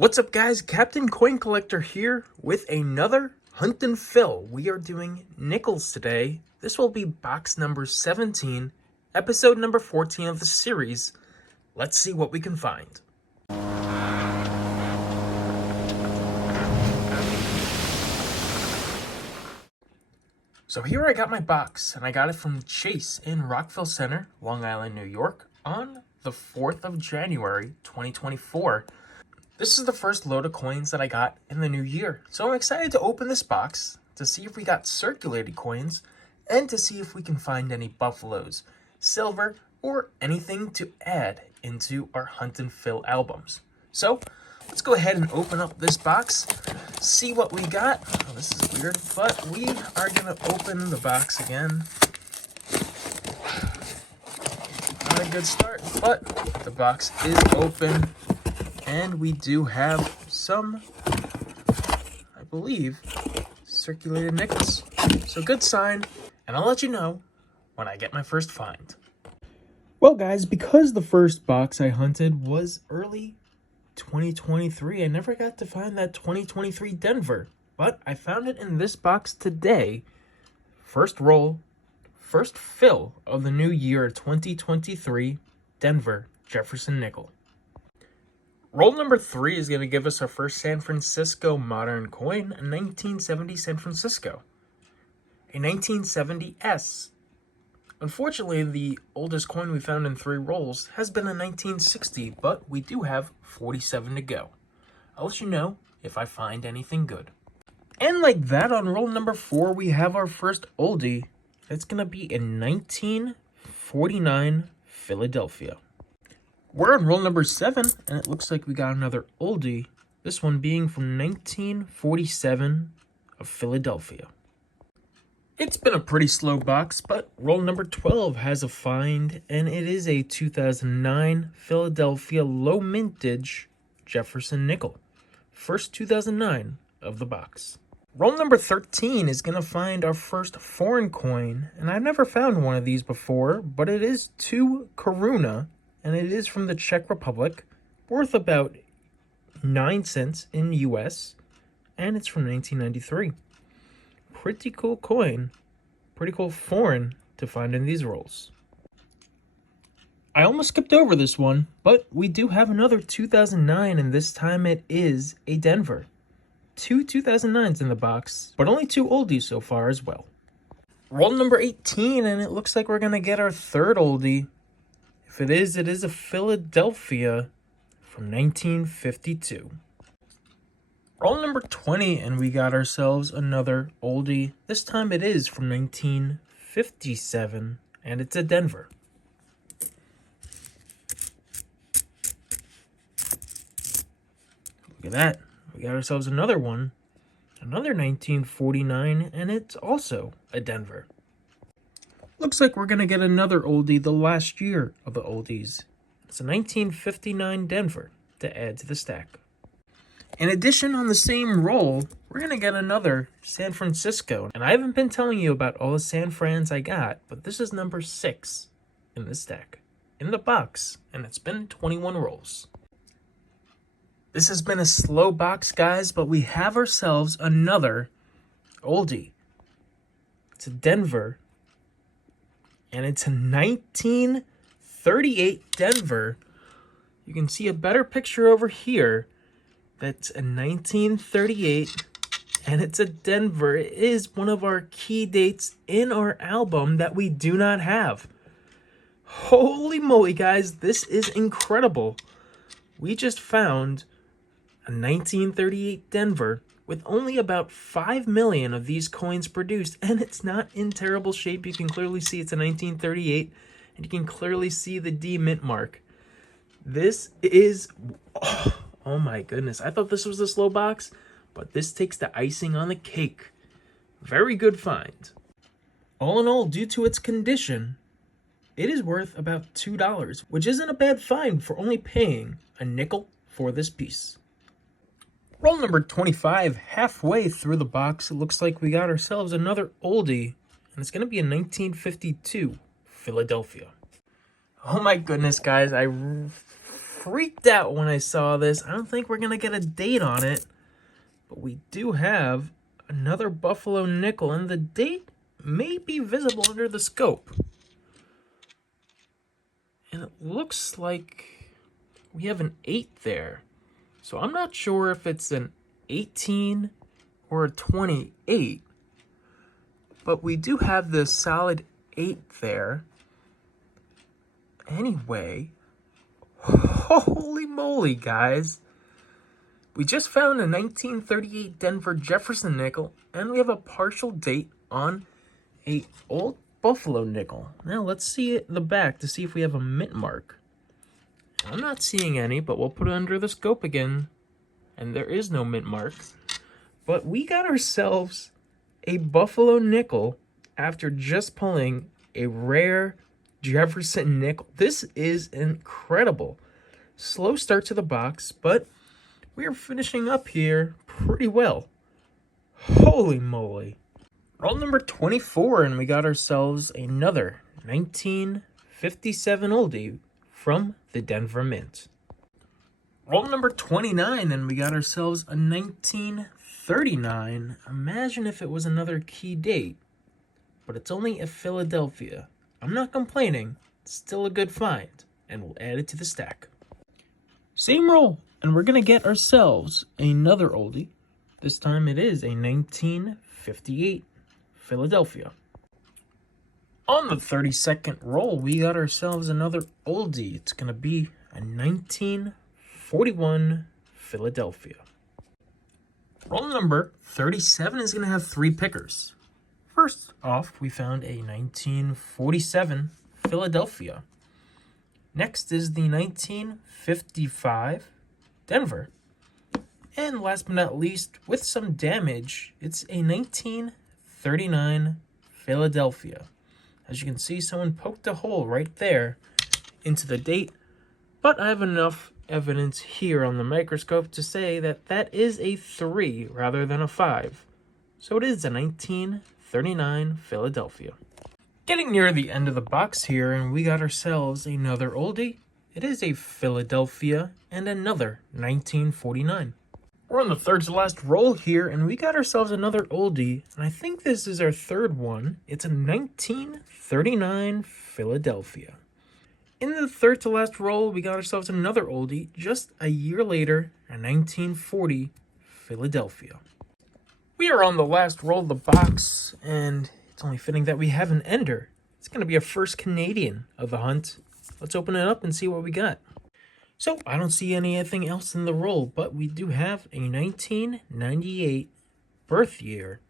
What's up, guys? Captain Coin Collector here with another Hunt and Fill. We are doing nickels today. This will be box number 17, episode number 14 of the series. Let's see what we can find. So here I got my box, and I got it from Chase in Rockville Center, Long Island, New York, on the 4th of January, 2024. This is the first load of coins that I got in the new year, so I'm excited to open this box to see if we got circulated coins and to see if we can find any buffaloes, silver, or anything to add into our Hunt and Fill albums. So let's go ahead and open up this box, see what we got. Oh, this is weird, but we are going to open the box again. Not a good start, but the box is open. And we do have some, I believe, circulated nickels. So good sign, and I'll let you know when I get my first find. Well, guys, because the first box I hunted was early 2023, I never got to find that 2023 Denver. But I found it in this box today. First roll, first fill of the new year 2023 Denver Jefferson nickel. Roll number 3 is going to give us our first San Francisco modern coin, a 1970 San Francisco, a 1970S. Unfortunately, the oldest coin we found in 3 rolls has been a 1960, but we do have 47 to go. I'll let you know if I find anything good. And like that, on roll number 4, we have our first oldie. It's going to be a 1949 Philadelphia. We're on roll number 7, and it looks like we got another oldie, this one being from 1947 of Philadelphia. It's been a pretty slow box, but roll number 12 has a find, and it is a 2009 Philadelphia low mintage Jefferson nickel. First 2009 of the box. Roll number 13 is going to find our first foreign coin, and I've never found one of these before, but it is 2 Koruna. And it is from the Czech Republic, worth about 9 cents in US, and it's from 1993. Pretty cool coin, pretty cool foreign to find in these rolls. I almost skipped over this one, but we do have another 2009, and this time it is a Denver. 2 2009s in the box, but only 2 oldies so far as well. Roll number 18, and it looks like we're going to get our third oldie. If it is a Philadelphia from 1952. Roll number 20, and we got ourselves another oldie. This time it is from 1957, and it's a Denver. Look at that. We got ourselves another one. Another 1949, and it's also a Denver. Looks like we're going to get another oldie, the last year of the oldies. It's a 1959 Denver to add to the stack. In addition, on the same roll, we're going to get another San Francisco. And I haven't been telling you about all the San Frans I got, but this is number 6 in the stack, in the box, and it's been 21 rolls. This has been a slow box, guys, but we have ourselves another oldie. It's a Denver. And it's a 1938 Denver. You can see a better picture over here. That's a 1938, and it's a Denver. It is one of our key dates in our album that we do not have. Holy moly, guys, this is incredible. We just found a 1938 Denver with only about 5 million of these coins produced, and it's not in terrible shape. You can clearly see it's a 1938, and you can clearly see the D mint mark. This is, oh my goodness. I thought this was a slow box, but this takes the icing on the cake. Very good find. All in all, due to its condition, it is worth about $2, which isn't a bad find for only paying a nickel for this piece. Roll number 25, halfway through the box, it looks like we got ourselves another oldie, and it's going to be a 1952 Philadelphia. Oh my goodness, guys, I freaked out when I saw this. I don't think we're going to get a date on it. But we do have another Buffalo nickel, and the date may be visible under the scope. And it looks like we have an 8 there. So I'm not sure if it's an 18 or a 28. But we do have the solid 8 there. Anyway, holy moly, guys. We just found a 1938 Denver Jefferson nickel, and we have a partial date on a old Buffalo nickel. Now let's see the back to see if we have a mint mark. I'm not seeing any, but we'll put it under the scope again, and there is no mint mark. But we got ourselves a Buffalo nickel after just pulling a rare Jefferson nickel. This is incredible. Slow start to the box, but we are finishing up here pretty well. Holy moly. Roll number 24, and we got ourselves another 1957 oldie from the Denver Mint. Roll number 29, and we got ourselves a 1939. Imagine if it was another key date, but it's only a Philadelphia. I'm not complaining. It's still a good find, and we'll add it to the stack. Same roll, and we're going to get ourselves another oldie. This time it is a 1958 Philadelphia. On the 32nd roll, we got ourselves another oldie. It's going to be a 1941 Philadelphia. Roll number 37 is going to have 3 pickers. First off, we found a 1947 Philadelphia. Next is the 1955 Denver. And last but not least, with some damage, it's a 1939 Philadelphia. As you can see, someone poked a hole right there into the date, but I have enough evidence here on the microscope to say that that is a 3 rather than a 5. So it is a 1939 Philadelphia. Getting near the end of the box here, and we got ourselves another oldie. It is a Philadelphia and another 1949. We're on the third to last roll here, and we got ourselves another oldie, and I think this is our third one. It's a 1939 Philadelphia. In the third to last roll, we got ourselves another oldie just a year later, a 1940 Philadelphia. We are on the last roll of the box, and it's only fitting that we have an ender. It's going to be our first Canadian of the hunt. Let's open it up and see what we got. So, I don't see anything else in the roll, but we do have a 1998 birth year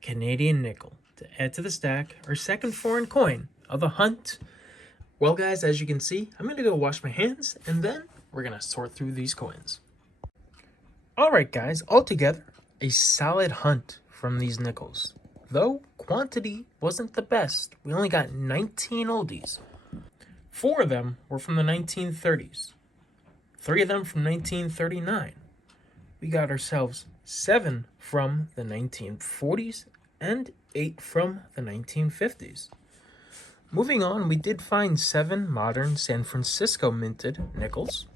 Canadian nickel to add to the stack, our second foreign coin of the hunt. Well, guys, as you can see, I'm going to go wash my hands, and then we're going to sort through these coins. All right, guys, altogether, a solid hunt from these nickels. Though quantity wasn't the best, we only got 19 oldies. 4 of them were from the 1930s. 3 of them from 1939. We got ourselves 7 from the 1940s and 8 from the 1950s. Moving on, we did find 7 modern San Francisco minted nickels,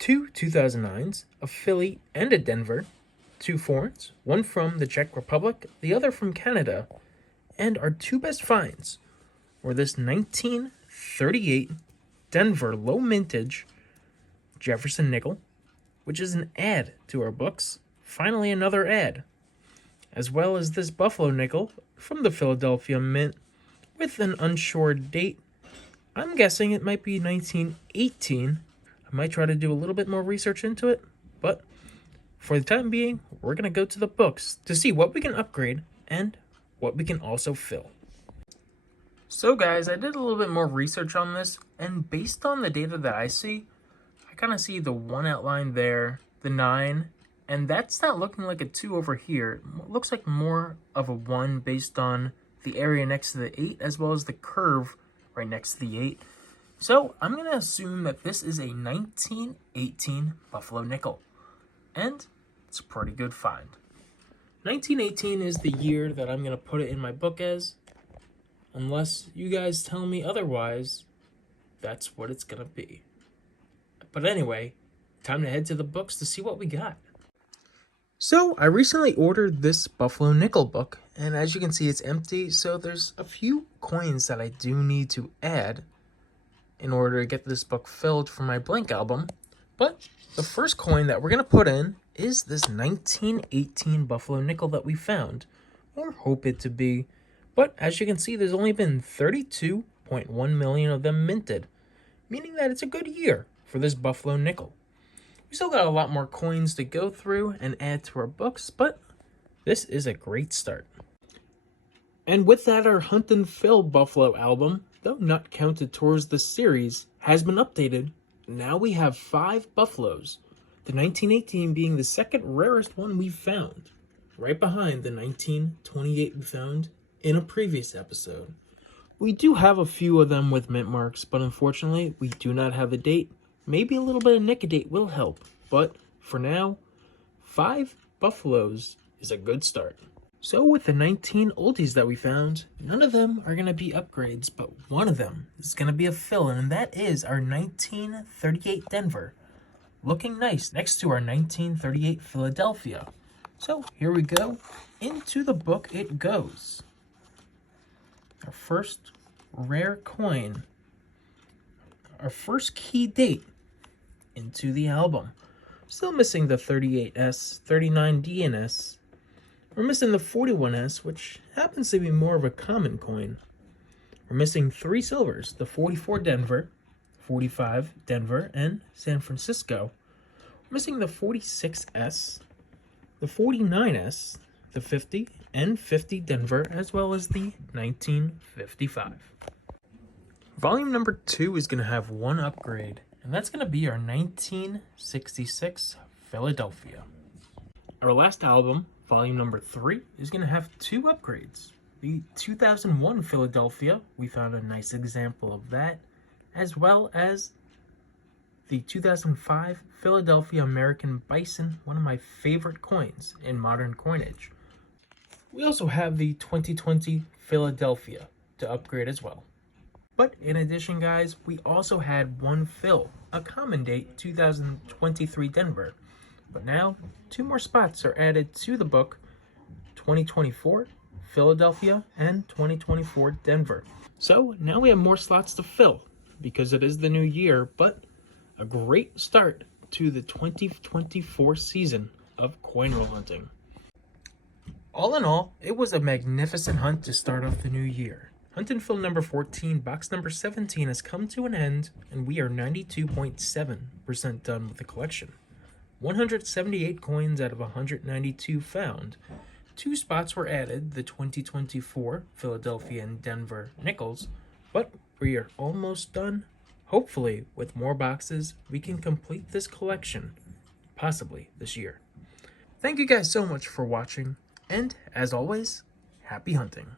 2 2009s, a Philly and a Denver, 2 foreigns, one from the Czech Republic, the other from Canada, and our 2 best finds were this 1938 Denver low mintage Jefferson nickel, which is an add to our books, finally another add, as well as this Buffalo nickel from the Philadelphia Mint with an unsure date. I'm guessing it might be 1918. I might try to do a little bit more research into it, but for the time being, we're going to go to the books to see what we can upgrade and what we can also fill. So guys, I did a little bit more research on this, and based on the data that I see, I kind of see the 1 outline there, the 9, and that's not looking like a 2 over here. It looks like more of a 1 based on the area next to the 8 as well as the curve right next to the 8. So I'm going to assume that this is a 1918 Buffalo nickel, and it's a pretty good find. 1918 is the year that I'm going to put it in my book as, unless you guys tell me otherwise. that's what it's gonna be. But anyway, time to head to the books to see what we got. So I recently ordered this Buffalo Nickel book, and as you can see, it's empty. So there's a few coins that I do need to add in order to get this book filled for my blank album. But the first coin that we're gonna put in is this 1918 Buffalo Nickel that we found, or hope it to be. But as you can see, there's only been 32.1 million of them minted, meaning that it's a good year for this Buffalo Nickel. We still got a lot more coins to go through and add to our books, but this is a great start. And with that, our Hunt and Fill Buffalo album, though not counted towards the series, has been updated. Now we have 5 Buffaloes, the 1918 being the second rarest one we've found, right behind the 1928 we found in a previous episode. We do have a few of them with mint marks, but unfortunately, we do not have the date. Maybe a little bit of Nick-a-date will help, but for now, 5 Buffaloes is a good start. So with the 19 oldies that we found, none of them are going to be upgrades, but one of them is going to be a fill, and that is our 1938 Denver. Looking nice next to our 1938 Philadelphia. So here we go. Into the book it goes. Our first rare coin. Our first key date into the album. Still missing the 38S, 39D and S. We're missing the 41S, which happens to be more of a common coin. We're missing 3 silvers, the 44 Denver, 45 Denver, and San Francisco. We're missing the 46S, the 49S, the 50 and 50 Denver, as well as the 1955. Volume number 2 is going to have one upgrade, and that's going to be our 1966 Philadelphia. Our last album, volume number 3, is going to have 2 upgrades. The 2001 Philadelphia, we found a nice example of that, as well as the 2005 Philadelphia American Bison, one of my favorite coins in modern coinage. We also have the 2020 Philadelphia to upgrade as well. But in addition, guys, we also had one fill, a common date 2023 Denver. But now 2 more spots are added to the book, 2024 Philadelphia and 2024 Denver. So now we have more slots to fill because it is the new year, but a great start to the 2024 season of coin roll hunting. All in all, it was a magnificent hunt to start off the new year. Hunt and Fill number 14, box number 17 has come to an end, and we are 92.7% done with the collection. 178 coins out of 192 found. 2 spots were added, the 2024 Philadelphia and Denver nickels, but we are almost done. Hopefully, with more boxes, we can complete this collection, possibly this year. Thank you guys so much for watching, and as always, happy hunting.